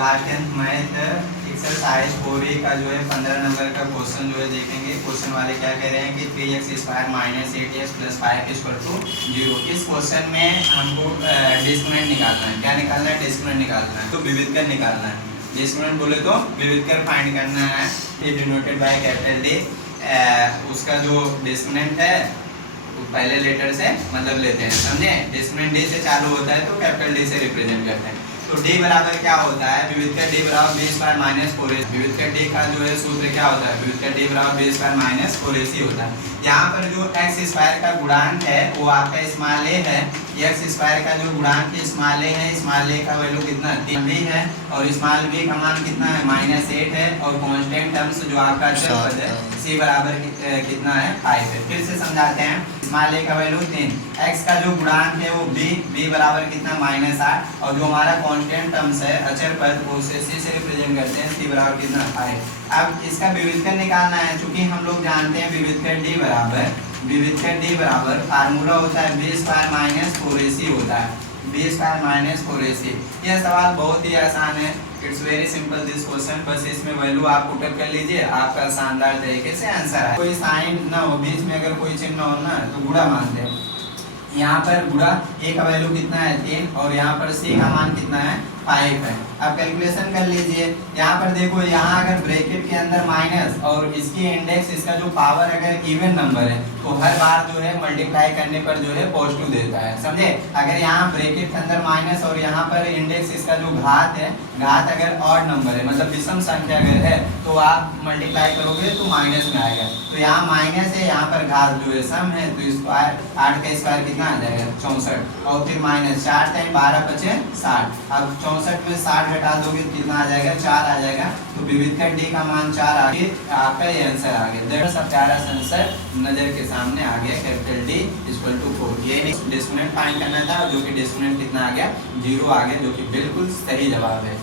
Class 10th math exercise 4A का जो है 15 नंबर का क्वेश्चन जो है देखेंगे। क्वेश्चन वाले क्या कह रहे हैं कि 3x² minus 8x plus 5 equal to 0। इस क्वेश्चन में हमको डिस्क्रिमिनेंट निकालना है। क्या निकालना है? डिस्क्रिमिनेंट निकालना है। तो विविधकर निकालना है। डिस्क्रिमिनेंट बोले तो विविधकर फाइंड करना है। ये डिनोटेड बाय कैपिटल डी। उसका जो डिस्क्रिमिनेंट है पहले लेटर से मतलब लेते हैं, समझे? डिस्क्रिमिनेंट डी से चालू होता है तो कैपिटल डी से रिप्रेजेंट करते हैं। तो d बराबर क्या होता है? विविधकर d बराबर b² माइनस 4ac। विविधकर d का जो है सूत्र क्या होता है? विविधकर d बराबर b² माइनस 4ac होता है। यहाँ पर जो x² का गुणांक है वो आपका स्मॉल a है। x² का जो गुणांक स्मॉल a है, स्मॉल a का वैल्यू कितना 3 है और स्मॉल b का मान कितना है? -8 है। और कांस्टेंट टर्म्स जो आपका अचर पद है c बराबर कितना है? 5 है। फिर से समझाते हैं। स्मॉल a का वैल्यू 3, x का जो गुणांक है वो b बराबर कितना? -8 और जो हमारा कांस्टेंट टर्म्स है अचर पद वो उसे c से रिप्रेजेंट करते हैं। c बराबर कितना? 5। अब इसका विविधकर निकालना है। चूंकि हम लोग जानते हैं विविधकर d बराबर फार्मूला होता है b² माइनस 4ac होता है। b² minus 4ac। यह सवाल बहुत ही आसान है। It's very simple this question. बस इसमें वैल्यू आप पुटअप कर लीजिए, आपका शानदार तरीके से आंसर आए। कोई साइन ना हो, बीच में अगर कोई चिन्ह हो ना तो गुणा मानते हैं। यहाँ पर गुणा a का वैल्यू कितना है? 3 और यहाँ पर c का मान कितना है? 5 है। अब कैलकुलेशन कर लीजिए। यहाँ पर देखो, यहाँ अगर ब्रैकेट के अंदर माइनस और इसकी इंडेक्स, इसका जो पावर अगर इवन नंबर है तो हर बार जो है मल्टीप्लाई करने पर जो है पॉजिटिव देता है, समझे? अगर यहाँ ब्रैकेट के अंदर माइनस और यहाँ पर इंडेक्स इसका जो घात है, घात अगर ऑड नंबर है मतलब विषम संख्या अगर है तो आप मल्टीप्लाई करोगे तो माइनस में आएगा। तो यहाँ माइनस है, यहाँ पर घात जो है सम है तो स्क्वायर 8 का स्क्वायर कितना आ जाएगा? 64 और फिर माइनस 4 टाइम 12 बचे 60। अब 64 में 60 घटा दोगे तो कितना आ जाएगा? 4 आ जाएगा। तो विविधकर d का मान 4 आ गया। आपका ये आंसर आ गया। देखो सब प्यारा सा आंसर नजर के सामने आ गया। Capital D equal to 4। ये डिस्क्रिमिनेंट फाइंड करना था जो कि डिस्क्रिमिनेंट कितना आ गया? 0 आ गया, जो कि बिल्कुल सही जवाब है।